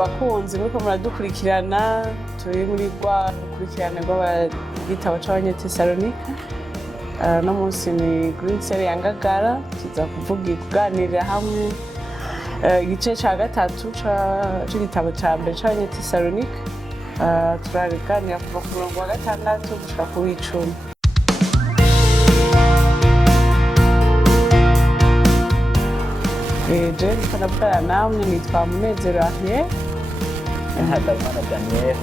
abakunzi muriko muradukurikirana turi muri rwa rukurikirane rw'igitabo c'abanyetesalonika. No munsi ni Green Series ya Ngagara kiza kuganirira hamwe igice ca gatatu c'igitabo ca mbere c'abanyetesalonika. Turaganira kuva ku murongo wa 6 gushika ku w'10. Jewe kanabwira namwe nitwa Munezero Ariel. Hadamana Daniel.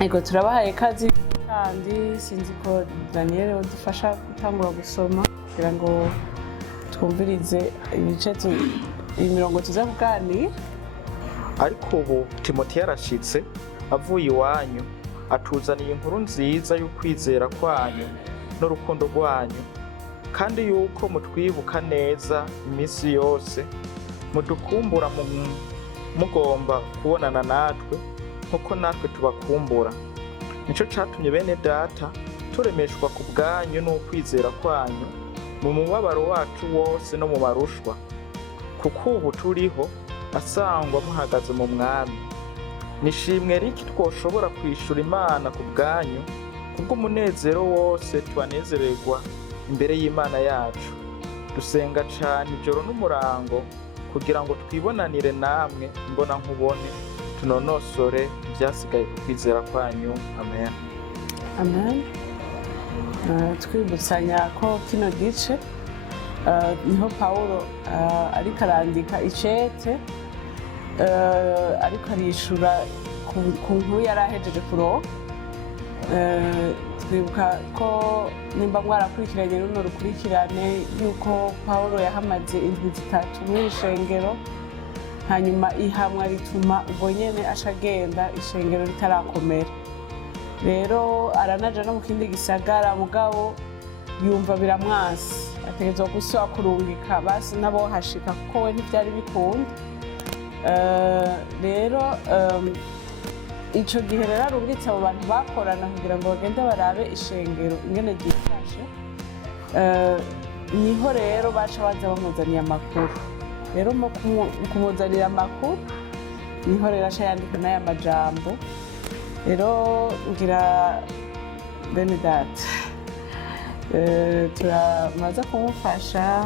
Ego turabahaye kazi kandi sinzi ko Daniel udufasha gutangura gusoma kugira ngo twumvirize ibice imirongo tuza kuganira. Ariko ubu Timoteyo yarashitse avuye iwanyu atuzaniye inkuru nziza y'ukwizera kwanyu n'urukundo rwanyu, kandi yuko mutwibuka neza iminsi yose, mudukumbura mugomba kubonana natwe nkuko natwe tubakumbura. Nico catumye bene data turemeshwa ku bwanyu n'ukwizera kwanyu mu mubabaro wacu wose no mu marushwa, kuko ubu turiho asangwa muhagaze mu mwami. Nishimwe riki twoshobora kwishura Imana ku bwanyu kubw'umunezero wose tubanezererwa imbere y'Imana yacu. Dusenga cane ijoro n'umurango kugira ngo twibonanire namwe mbona nkubone, tunonosore ivyasigaye ku kwizera kwanyu. Amen. Amen. Twibutsanya ko kino gice niho Paulo ariko arandika icete, ariko arishura ku nkuru yari ahejeje kuronka. Twibuka ko nimba mwarakurikiranye runo rukurikirane yuko Paulo yahamaze indwi 3 mw'ishengero, hanyuma ihamwa rituma ubwo nyene ashagenda ishengero ritarakomera. Rero aranaja no mu kindi gisagara, mugabo yumva biramwasi, ategerezwa gusubira kurungika basi nabo hashika kuko we ntivyari bikunda. Rero ico gihe rero arungitse abo bantu bakorana kugira ngo bagende barabe ishengero ingene ryifashe. Niho rero baca baza bamuzaniye amakuru. Rero mu kumuzanira amakuru niho rero aca yandika n'aya majambo. Rero ngira bene data turamaze kumufasha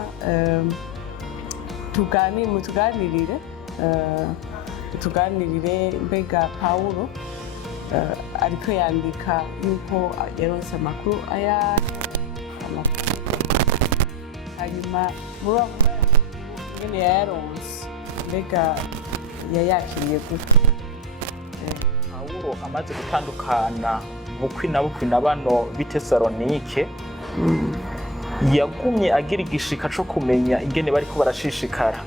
tuganirire mbega Paulo ariko yandika yuko yaronse amakuru hanyuma muri ngene yayaronse mbega yayakiriye gute. Paulo amaze gutandukana bukwi na bano b'Itesalonike, yagumye agira igishika co kumenya ingene bariko barashishikara.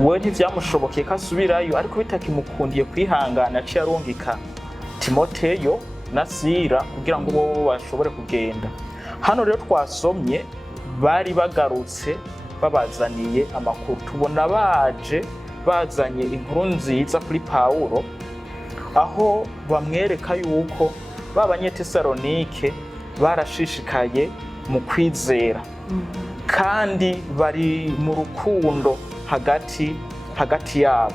We ntivyamushobokeye ko asubirayo, ariko bitakimukundiye kwihangana aciye arungika Timoteyo na Sira kugira ngo bo bashobore kugenda. Hano rero twasomye bari bagarutse babazaniye amakuru. Tubona bazanye inkuru nziza kuri Paulo, aho bamwereka yuko b'Abanyetesalonike barashishikaye mu kwizera kandi bari mu rukundo hagati yabo.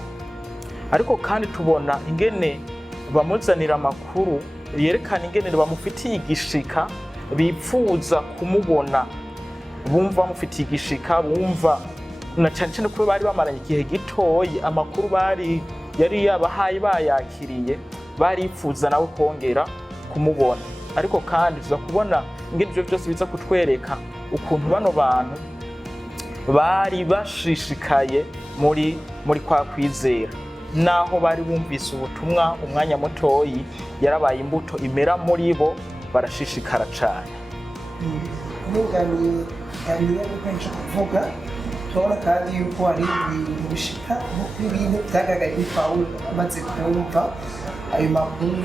Ariko kandi tubona ingene bamuzanira amakuru yerekana ingene bamufitiye igishika, bipfuza kumubona, bumva bamufitiye igishika, bumva na cyane ko bari bamaranye igihe gitoyi, amakuru yari yabahaye bayakiriye, baripfuza nawe kongera kumubona. Ariko kandi tuza kubona ingene ivyo byose biza kutwereka ukuntu bano bantu bari bashishikaye muri kwa kwizera, naho bari bumvise ubutumwa umwanya mutoyi, yarabaye imbuto imera muri bo, barashishikara cane. Ningani Daniel ukenshi kuvuga tubona kandi yuko hari ibintu bishika n'ibintu byagagaye muri Paulo amaze kumva ayo makuru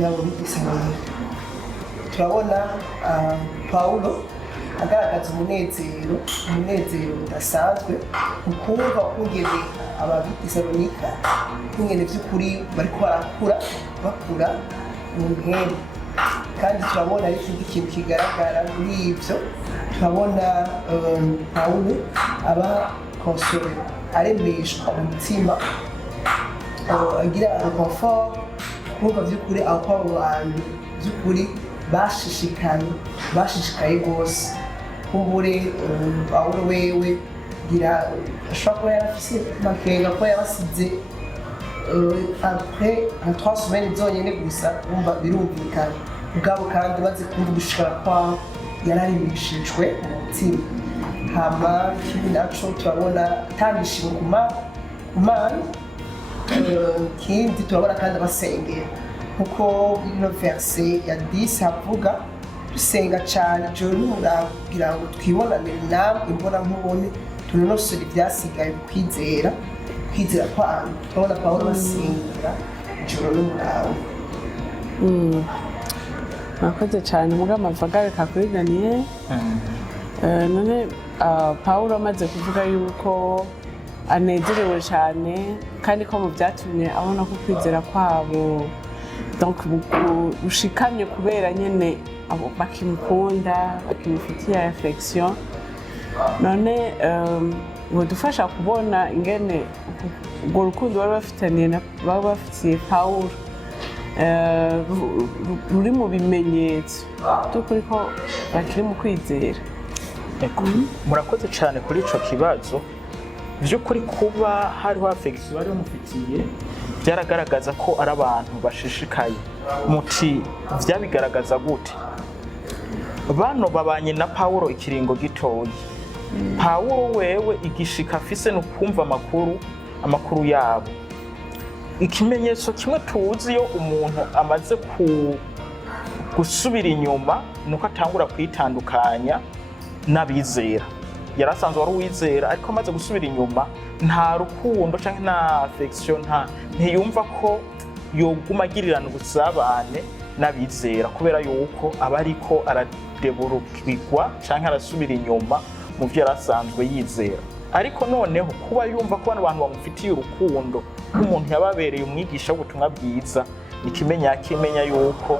yabo b'Itesalonike. Turabona Paulo agaragaza umunezero udasanzwe mu kumva kungene ab'Itesalonike kungene by'ukuri bariko bakura mu ntebe. kandi turabona ari ikindi kintu kigaragara muri ibyo turabona Pawulo aba konsole aremeshwa umutima agira confort kumva by'ukuri aho abo bantu by'ukuri bashishikaye rwose kumbure Pawulo wewe gira ashobora kuba yarafise makenga ko yabasize après 3 semaines zonyine gusa umva birumvikana ubwabo kandi bazi kumva gushikara kwa yararimishijwe mu mutima hama ikindi naco turabona atangishije ku Mana ikindi turabona kandi abasengera kuko ino verse ya 10 havuga dusenga cyane joro n'umuragira ngo twibonanire namwe imbona nkubone tunonosore ibyasigaye kwizera kwanyu turabona Pawulo basengera joro n'umurawe mwakoze cyane mugama avagarika kuri Daniel none Pawulo amaze kuvuga yuko anezerewe cyane kandi ko mu byatumye abona ko kwizera kwabo donc ushikamye kubera nyene bakimukunda bakimufitiye reflexion none bodufasha kubona ingene urwo rukundo baba bafitiye Pawulo ruri mu bimenyetso by'ukuri ko bakiri mu kwizera. Murakoze cyane kuri ico kibazo by'ukuri kuba hariho affection bari bamufitiye byaragaragaza ko ari abantu bashishikaye muti byabigaragaza gute bano babanye na Pawulo ikiringo gitoyi Pawulo wewe igishika afise no kumva amakuru yabo ikimenyetso kimwe tuzi yo umuntu amaze gusubira inyuma nuko atangura kwitandukanya n'abizera yarasanzwe wari uwizera ariko amaze gusubira inyuma nta rukundo canke nta affection ntiyumva ko yoguma agirirana ubusabane n'abizera kubera yuko aba ariko aradeburukirwa canke arasubira inyuma mu byo yarasanzwe yizera ariko noneho kuba yumva ko abantu bamufitiye urukundo nk'umuntu yababereye umwigisha w'ubutumwa bwiza ikimenya yuko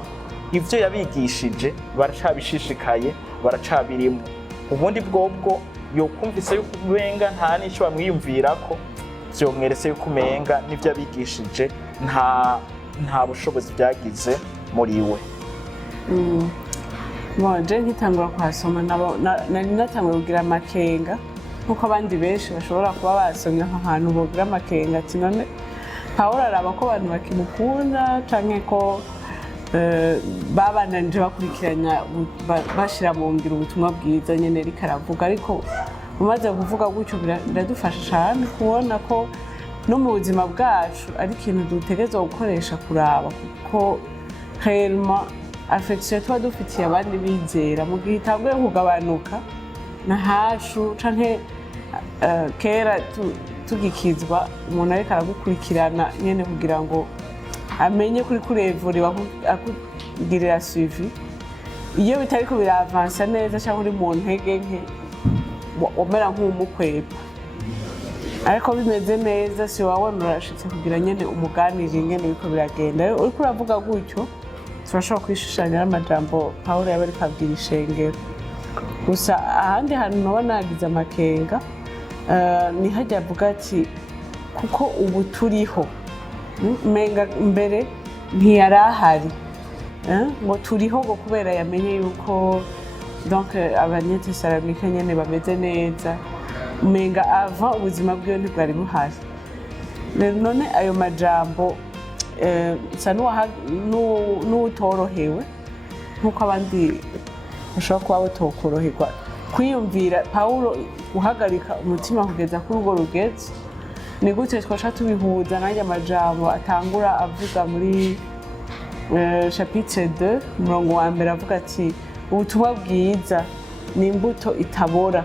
ivyo yabigishije baracabishishikaye baracabirimo ubundi bwobwo yokumvise yuko umenga nta n'icyo bamwiyumvirako vyomweretse yuko umenga n'ivyo abigishije nta bushobozi byagize muri we. Bonje nkitangura kuhasoma nari natangura kugira amakenga nkuko abandi benshi bashobora kuba basomye aho hantu bogira amakenga ati none Pawulo araba ko abantu bakimukunda canke ko babananje bakurikiranya bashira mu ngiro ubutumwa bwiza nyene riko aravuga ariko umaze kuvuga gutyo biradufasha cyane kubona ko no mu buzima bwacu ari ikintu dutegerezwa gukoresha kuraba kuko réellement affection tuba dufitiye abandi bizera mu gihe itanguye kugabanuka na hacu canke kera tugikizwa umuntu ariko aragukurikirana nyene kugira ngo amenye kuri kurevure akugirira suivi iyo bitariko biravansa neza cyangwa uri mu ntege nke wamera nk'umukwepa ariko bimeze neza si wawe murashitse kugira nyene umuganirire nyene biko biragenda uriko uravuga gutyo turashobora kwishushanya n'amajambo Pawulo yaba ariko abwira ishengero gusa ahandi hantu noba nagize amakenga ni hajya avuga ati kuko ubu turiho menga mbere ntiyari ahari ngo turiho ngo kubera yamenye yuko donc abanyetesalonike nyene bameze neza menga ava ubuzima bwiwe ntibwari buhari none ayo majambo sa n'utorohewe nk'uko abandi bashobora kuba batokoroherwa kwiyumvira Pawulo guhagarika umutima kugeza kuri urwo rugezi ni gute twasha tubihuza n'aya majambo atangura avuga muri chapitre 2 umurongo wa mbere avuga ati ubutumwa bwiza ni imbuto itabora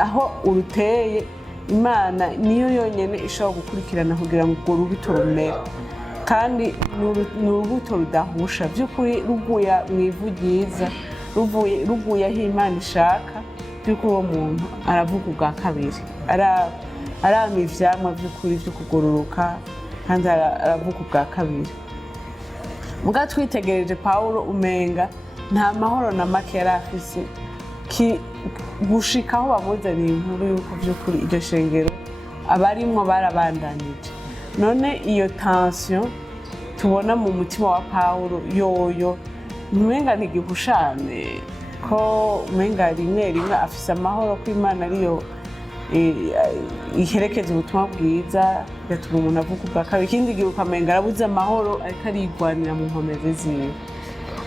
aho uruteye Imana niyo yonyene ishobora gukurikirana kugira ngo urwo rubuto rumere kandi ni urubuto rudahusha by'ukuri ruguya mu ivu ryiza ruguye aho Imana ishaka by'ukuri uwo muntu aravuga ubwa kabiri arama ivyamwa by'ukuri byo kugororoka kandi aravuga ubwa kabiri muga twitegereje Pawulo umenga nta mahoro na make yari afise gushika aho bamuzaniye inkuru y'uko by'ukuri iryo shengero abarimwo barabandanije. None iyo tension tubona mu mutima wa Pawulo yoyo umenga ntigihushane ko umenga rimwe afise amahoro ko Imana ariyo iherekeza ubutumwa bwiza gatuma umuntu avuga ubwa kabiri. Ikindi gihe ukamenga arabuze amahoro ariko arigwanira mu nkomezi ziwe.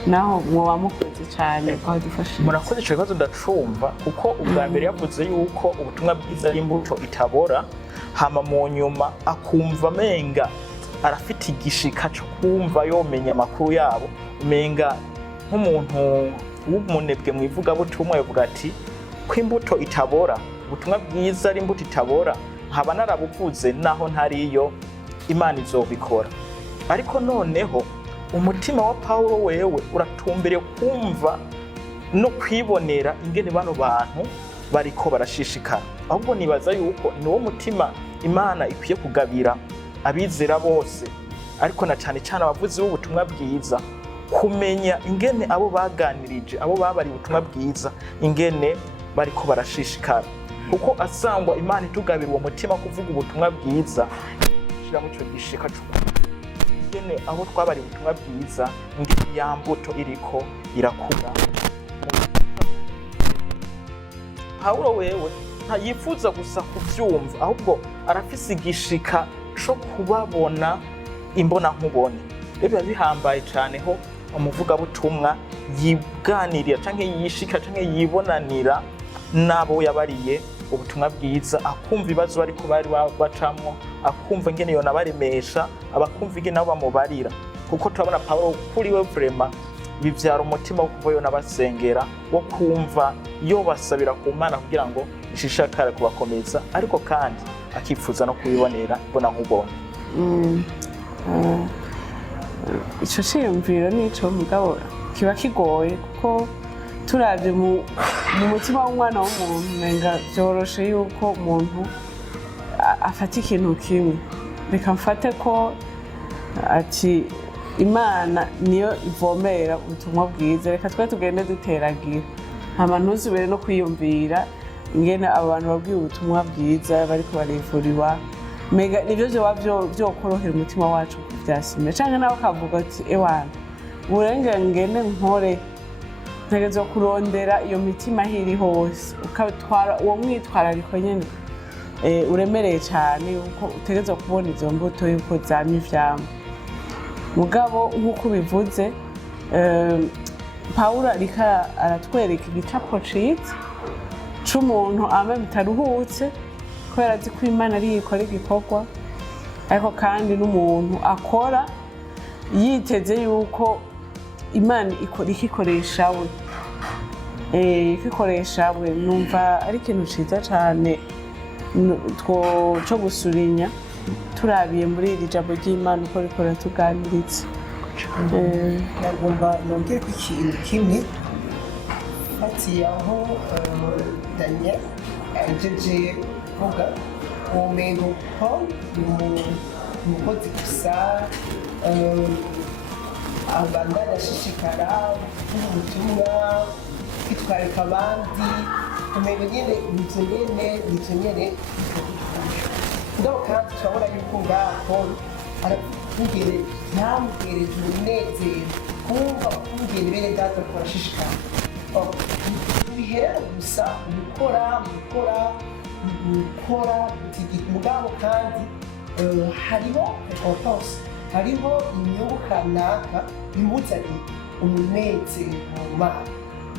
Naho mwoba mukoze cyane kwadufashije. Murakoze ico kibazo ndacumva kuko ubwa mbere yavuze yuko ubutumwa bwiza ari imbuto itabora, hama mu nyuma akumva amenga arafite igishika cyo kumva yomenya amakuru yabo. Umenga nk'umuntu w'umunebwe mu ivugabutumwa yavuga ati ko imbuto itabora, ubutumwa bwiza ari imbuto itabora, nkaba narabuvuze naho ntariyo Imana izobikora. Ariko noneho umutima wa Pawulo wewe uratumbereye kumva no kwibonera ingene bano bantu bariko barashishikara. Ahubwo nibaza yuko ni wo mutima Imana ikwiye kugabira abizera bose, ariko na cyane cyane abavuzi b'ubutumwa bwiza, kumenya ingene abo baganirije, abo babari ubutumwa bwiza, ingene bariko barashishikara. Kuko asangwa Imana itugabira uwo mutima kuvuga ubutumwa bwiza, shira mu cyo gishika ingene aho twabari ubutumwa bwiza, ingene ya mbuto iriko irakura. Pawulo wewe ntayifuza gusa kuvyumva, ahubwo arafise igishika co kubabona imbona nkubone. Rero bihambaye cyane ho umuvugabutumwa yiganirira canke yishika canke yibonanira nabo yabariye ubutumwa bwiza, akumva ibibazo bariko bari bacamwo, akumva ingene yo nabaremesha, abakumva ingene nabo bamubarira. Kuko turabona Pawulo kuri we vraiment bivyara umutima wo kuvayo n'abasengera, wo kumva yo basabira ku Mana kugira ngo ishishakare kubakomeza, ariko kandi akifuza no kubibonera mbona nkubone. Ico ciyumviro nico mugabo kiba kigoye kuko turavye mu mutima w'umwana w'umuntu menga vyoroshe yuko umuntu afata ikintu kimwe. Reka mfate ko ati Imana niyo ivomera ubutumwa bwiza, reka twe tugende duteragira, hama ntuzubere no kwiyumvira ingene abantu babwiye ubutumwa bwiza bariko barivuriwa. Mega nivyo vyokorohera umutima wacu kuvyasime canke nawe kavuga ati ewana urengera ngende nkore, ntegerezwa kurondera iyo mitima hiri hose, ukatwara uwo mwitwarariko nyene uremereye cyane yuko utegerezwa kubona izo mbuto yuko zamye ivyamwa. Mugabo nk'uko bivuze Pawulo ariko aratwereka igicapo ciza c'umuntu bitaruhutse kubera azi ko Imana ari ikora igikorwa, ariko kandi n'umuntu akora yiteze yuko Imana ikikoresha we. Ikikoresha we numva ari ikintu ciza cyane cyo gusurinya turabiye muri iri jambo ry'Imana uko rikora tuganiritse. Nagomba nongere ku ikintu kimwe fatiye aho Daniel ajeje kuvuga umengo ko umukozi gusa abandanya ashishikara kuvuga ubutumwa, kwitwarika abandi, umengo nyene nivyo nyene ndabo kandi turabona yuko ngaho byamugereje umunezero kumva ukungene bene data barashishikara. Biherera gusa gukora mugabo kandi hariho récompense, hariho inyungu kanaka imuzaniye umunezero mu Mana.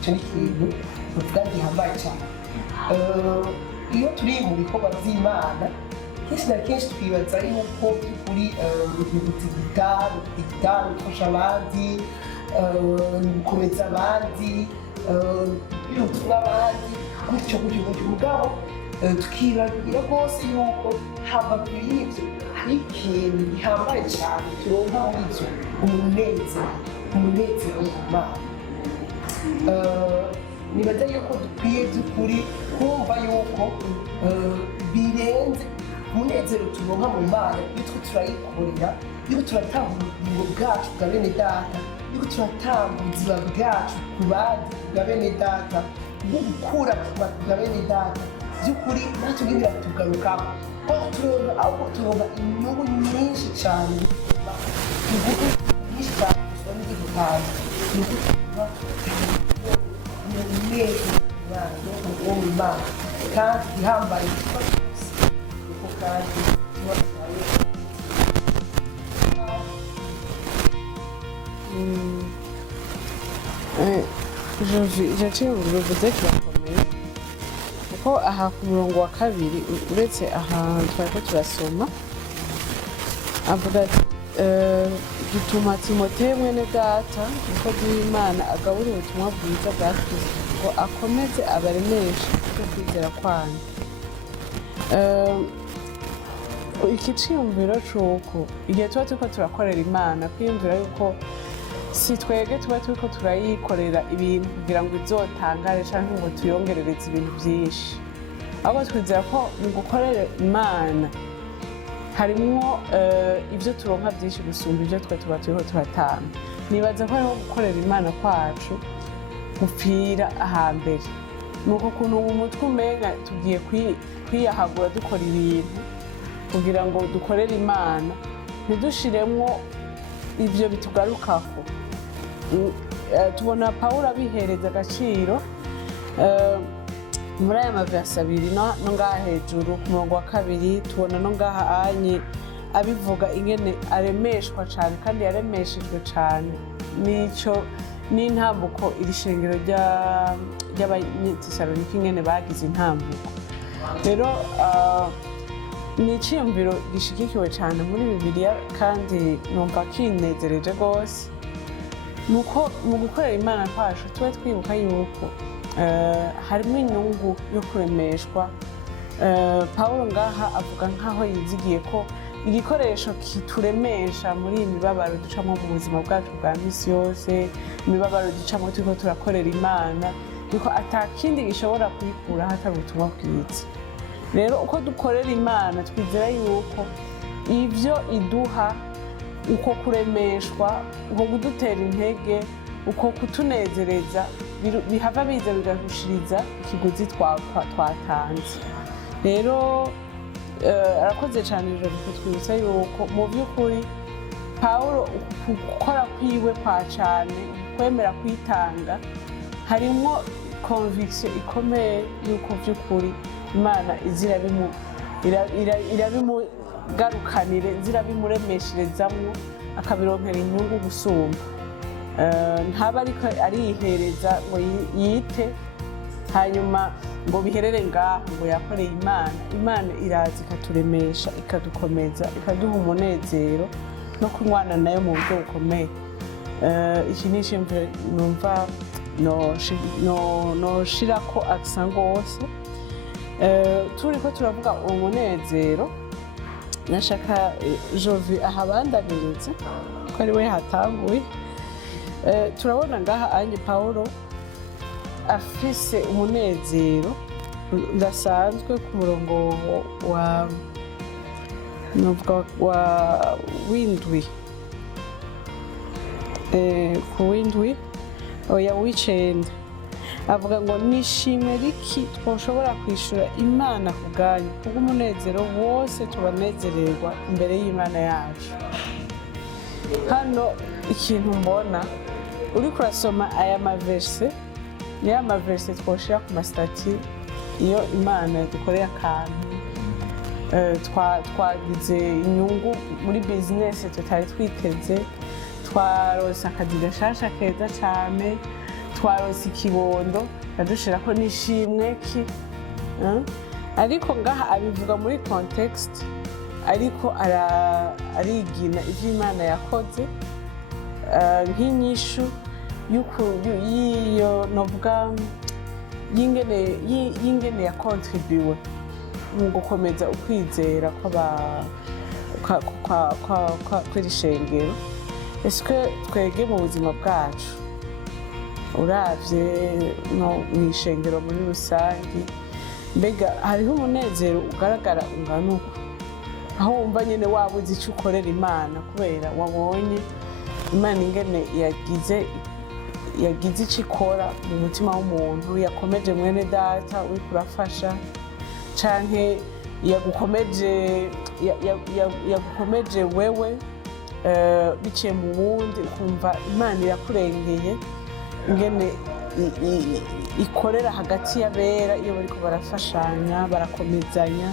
Ico ni ikintu tuvuga gihambaye cyane. Iyo turi mu bikorwa by'Imana kenshi na kenshi twibaza yuko by'ukuri digitali gufasha abandi, gukomeza abandi, ubutumwa abandi, gutyo mugabo tukibagira rwose yuko hambavu y'ibyo hari ikintu gihambaye cyane turonka muri byo, umunezero w'Imana. Nibaza yuko dukwiye by'ukuri kumva yuko birenze umunezero turonka mu Mana iyo twe turayikorera, iyo turatanga ubugingo bwacu bwa bene data, iyo turatanga ubuzima bwacu ku bandi bwa bene data, bwo gukura ku bantu bwa bene data, by'ukuri natwe biratugarukaho, ahubwo turonka inyungu nyinshi cyane, inyungu nyinshi cyane gusa n'igitanga, inyungu tuba umunezero wo mu Mana kandi ihambaye kuko kandi icyo cyiyumviro uvuze kirakomeye kuko aha ku murongo wa kabiri uretse ahantu twari ko turasoma avuga ati dutuma Timoteyo mwene data umukozi w'Imana agaburira ubutumwa bwiza bwa Kristo ngo akomeze abaremeshe cyo kwizera kwanyu. Iki cyiyumviro cy'uko igihe tuba turiko turakorera Imana kwiyumvira yuko si twebwe tuba turiko turayikorera ibintu kugira ngo izotangare canke ngo tuyongerereze ibintu byinshi, ahubwo twizera ko mu gukorera Imana harimwo ibyo turonka byinshi gusumba ibyo twe tuba turiko turatanga. Nibaza ko hariho gukorera Imana kwacu gupfira ahambere, nuko ukuntu mu mutwe umenga tugiye kwiyahagura dukora ibintu kugira ngo dukorere Imana, ntidushiremwo ibyo bitugarukako. Tubona Pawulo abihereza agaciro muri aya maverse abiri no ngaha hejuru ku murongo wa kabiri, tubona no ngaha anye abivuga ingene aremeshwa cyane kandi yaremeshejwe cyane n'icyo n'intambuko iri shengero ry'Abanyetesalonike ingene bagize intambuko. Rero ni icyiyumviro gishigikiwe cyane muri Bibiliya kandi numva kinezereje rwose, nuko mu gukorera Imana kwacu tube twibuka yuko harimo inyungu yo kuremeshwa. Pawulo ngaha avuga nk'aho yizigiye ko igikoresho kituremesha muri iyi mibabaro ducamo mu buzima bwacu bwa misi yose, imibabaro ducamo turiko turakorera Imana, yuko atakindi gishobora kuyikuraho atari ubutumwa bwiza. Rero uko dukorera Imana twizera yuko ibyo iduha, uko kuremeshwa, uko kudutera intege, uko kutunezereza bihava biza bigahushiriza ikiguzi twatanze. Rero arakoze cyane ijoro kutwibutsa yuko mu by'ukuri Pawulo gukora kwiwe kwa cyane, kwemera kwitanga, harimo conviction ikomeye yuko by'ukuri Imana irabimugarukanire, zirabimuremesherezamwo akabironkera inyungu gusumba. Ntaba ariko ariyihereza ngo yite hanyuma ngo biherere ngaho ngo yakoreye Imana. Imana iraza ikaturemesha, ikadukomeza, ikaduha umunezero no kunywana nayo mu buryo bukomeye. Iki ni icyiyumviro numva noshirako accent rwose. Turiko turavuga umunezero, nashaka Jovi ahabandabiriza ko ari we hatanguye. Turabona ngaha anye Pawulo afise umunezero udasanzwe ku murongo w'indwi, ku w'indwi oya w'icenda, avuga ngo nishimwe riki twoshobora kwishura Imana ku bwanyu kubw'umunezero wose tubanezererwa imbere y'Imana yacu. Hano ikintu mbona uriko urasoma aya maverse, ni ya maverse twoshira ku masitati iyo Imana dukoreye akantu, twagize inyungu muri bizinesi tutari twiteze, twarose akazi gashasha keza cyane, twarose ikibondo, yadushirako n'ishimwe ki. Ariko ngaha abivuga muri context, ariko arigina ivyo Imana yakoze nk'inyishu y'iyo novuga y'ingene yakontribuwe mu gukomeza ukwizera kw'iri shengero. Eske twege mu buzima bwacu uravye no mw'ishengero muri rusangi, mbega hariho umunezero ugaragara ungana uko? aho wumva nyine waba uzi icyo ukorera imana kubera wabonye imana ingene yagize icyo ikora mu mutima w'umuntu, yakomeje mwene data uri kurafasha canke yagukomeje wewe biciye mu wundi, ukumva imana irakurengeye ingene ikorera hagati y'abera iyo bariko barafashanya barakomezanya.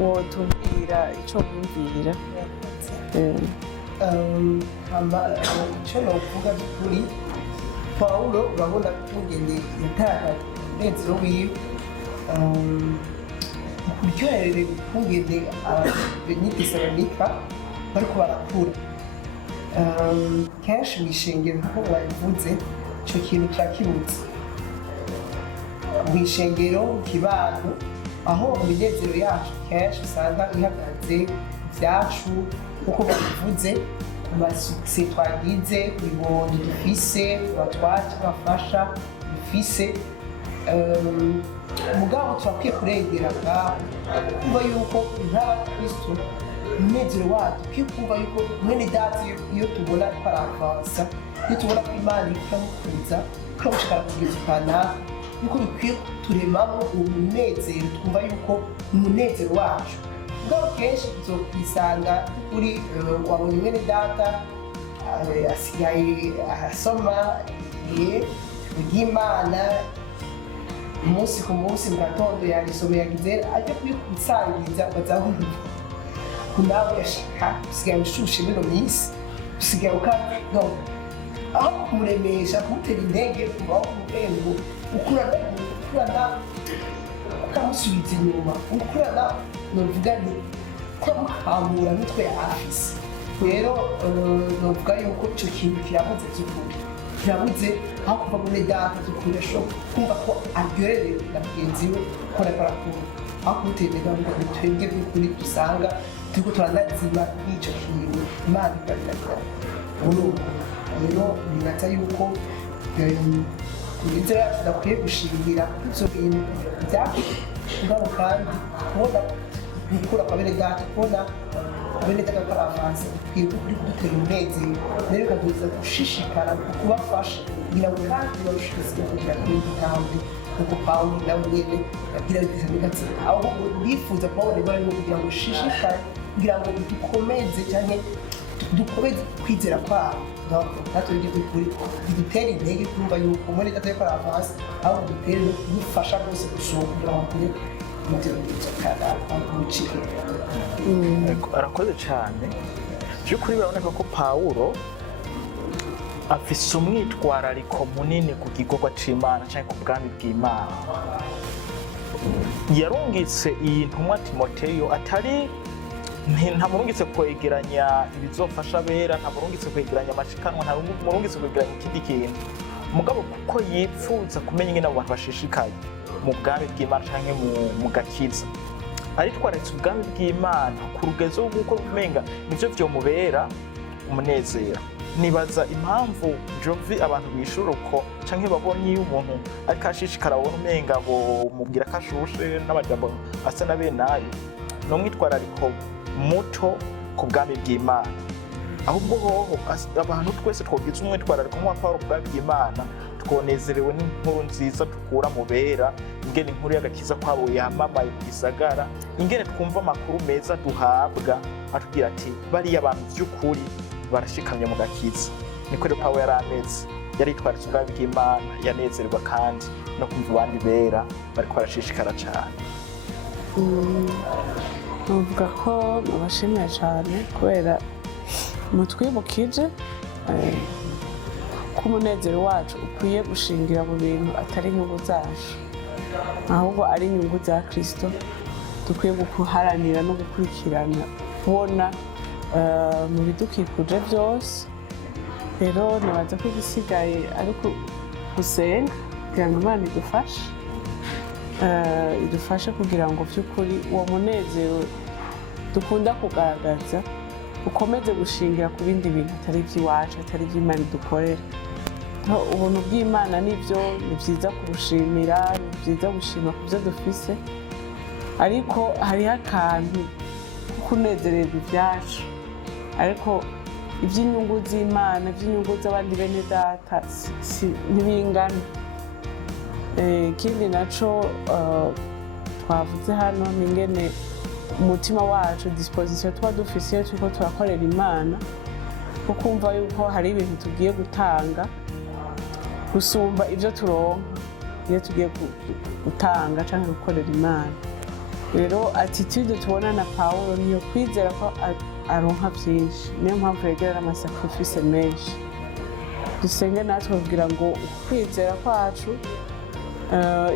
Wotubwira icyo wumvira? icyo novuga by'ukuri, Pawulo urabona kungene yatanga umunezero wiwe, kuryoherere kungene abanyitesalonika bariko barakura. Kenshi mw'ishengero nkuko babivuze ico kintu kirakibutse mw'ishengero, mu kibano, aho iminezero yacu kenshi usanga ihagaze ivyacu nkuko babivuze, ku masukse twagize, ku bibondo dufise, ku batwacu bafasha dufise. Mugabo turakwiye kurengera ngaho kumva yuko nk'abakristo umunezero wacu ukwiye kumva yuko mwene data iyo tubona ko aravansa, iyo tubona ko imana ikamukuza ikamushikara kugeza kanaka, yuko bikwiye kuturemamo uwo munezero, twumva yuko umunezero wacu. Mugabo kenshi tuzokwisanga kuri wabonye mwene data asigaye asoma iby'Imana umunsi ku munsi, mu gatondo yarisoma yagize ajya kubisangiza bazahumva kunawe yashaka usigaye ushushe bino minsi, usigaye ukano aho kumuremesha kumutera intege, kubaho kumurembo ukurana ukamusubiza inyuma, ukurana novuga ni kwamukamura n'utwe yarafise. Rero novuga yuko ico kintu kirabuze by'ukuri, kirabuze aho kuva muri data by'ukuri ashobora kumva ko aryoherewe na mugenzi we ko ariko arakura, aho kumutera ngo twebwe by'ukuri dusanga turiko turanazima n'ico kintu imana igaragaza urugo. Rero nibaza yuko inzira yacu tudakwiye gushingira ivyo bintu vyacu, mugabo kandi kubona gukura kwa bene data, kubona bene data ko aravansa, dukwiye kudutera umunezero, rero bikaduza gushishikara mu kubafasha kugira ngo kandi barushirize kugira intambwe nk'uko Pawulo nawe nyene yabwira Abatesalonike ati ahubwo bifuza kubabona barimo kugira ngo ushishikare kugira ngo dukomeze canke dukomeze kwizera kwabo. Natwe bidutere intege kumva yuko mwene data ko aravansa, ahubwo dutere dufasha rwose gushoboka kugira ngo bakure arakoze cyane. By'ukuri biraboneka ko Pawulo afise umwitwarariko munini ku gikorwa c'Imana cyangwa ku bwami bw'Imana. Yarungitse iyi ntumwa Timoteyo ntamurungitse kwegeranya ibizofasha abera, ntamurungitse kwegeranya amashikanwa, ntamurungitse kwegeranya ikindi kintu, mugabo kuko yipfuza kumenya ingene abo bantu bashishikaye mu bwami bw'Imana canke mu gakiza, aritwararitse ubwami bw'Imana ku rugezo rw'uko umenga nivyo vyomubera umunezero. Nibaza impamvu Jovi abantu bishura uko canke babonye iyo umuntu ariko ashishikara abona umenga bomubwira ko ashushe n'amajambo asa na benayo, ni umwitwarariko muto ku bwami bw'Imana. Ahubwo hoho abantu twese twogize umwitwarariko nk'uwa Pawulo ku bwami bw'Imana, twonezerewe n'inkuru nziza dukura mu bera, ingene inkuru y'agakiza kwabo yamamaye mu gisagara, ingene twumva amakuru meza duhabwa atubwira ati bariya abantu by'ukuri barashikamye mu gakiza. Niko rero Pawulo yari ameze, yaritwaritse ubwami bw'Imana, yanezerwa kandi no kumva abandi bera bariko barashishikara cyane. Nuvuga ko nabashimiye cyane kubera mutwibukije ko umunezero wacu ukwiye gushingira mu bintu atari inyungu zacu, ahubwo ari inyungu za Kristo. Dukwiye guharanira no gukurikirana kubona mu bidukikuje byose. Rero nibaza ko igisigaye ari gusenga kugira ngo Imana idufashe kugira ngo by'ukuri uwo munezero dukunda kugaragaza ukomeze gushingira ku bindi bintu atari iby'iwacu, atari iby'Imana idukorera. Ubuntu bw'Imana nibyo ni byiza kubushimira, ni byiza gushima ku byo dufise, ariko hariho akantu kunezererwa ibyacu, ariko iby'inyungu z'Imana, iby'inyungu z'abandi bene data ntibingana. Ikindi naco twavuze hano ni ingene umutima wacu, disposition tuba dufise iyo turiko turakorera Imana, ko kumva yuko hari ibintu tugiye gutanga gusumba ibyo turonka iyo tugiye gutanga canke gukorera Imana. Rero attitude tubona na Pawulo niyo kwizera ko aronka byinshi, niyo mpamvu yegera amasacrifice menshi. Dusenge natwe kugira ngo kwizera kwacu,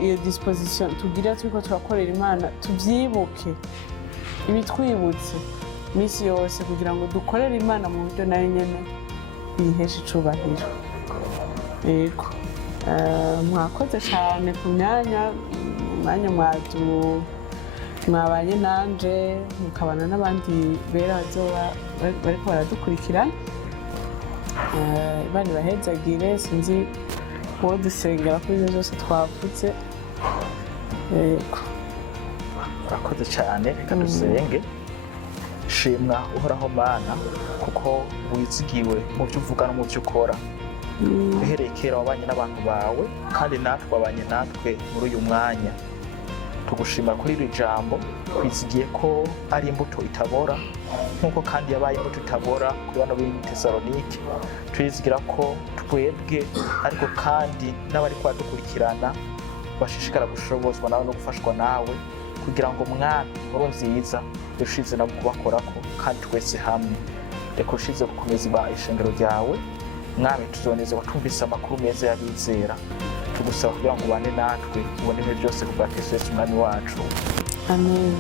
iyo disposition tugira turiko turakorera Imana tuvyibuke, ibitwibutse misi yose kugira ngo dukorere Imana mu buryo nayo nyene bihesha icubahiro. Yego, mwakoze cyane ku mwanya mwabanye nanje, mukabana n'abandi bera bazoba bariko baradukurikirana. Imana ibahezagire, sinzi uwo dusengera kuri ibyo byose twavuze. Yego, urakoze cyane, reka dusenge. Shimwa uhoraho Mana, kuko wizigiwe mu byo uvuga no mu byo ukora. Uhereye kera wabanye n'abantu bawe, kandi natwe wabanye natwe muri uyu mwanya. Tugushima kuri iri jambo, twizigiye ko ari imbuto itabora, nk'uko kandi yabaye imbuto itabora kuri bano b'Itesalonike. Turizigira ko twebwe ariko kandi n'abari kubadukurikirana bashishikara gushobozwa nawe no gufashwa nawe, kugira ngo Mwami nkuru nziza dushize nabo kubakorako, kandi twese hamwe reka ushize gukomeza ishengero ryawe. Mwami, tuzoneze watumvise amakuru meza y'abizera, tugusaba kugira ngo ubane natwe ubone ibintu byose ku bwa Kristo Yesu Umwami wacu. Amen.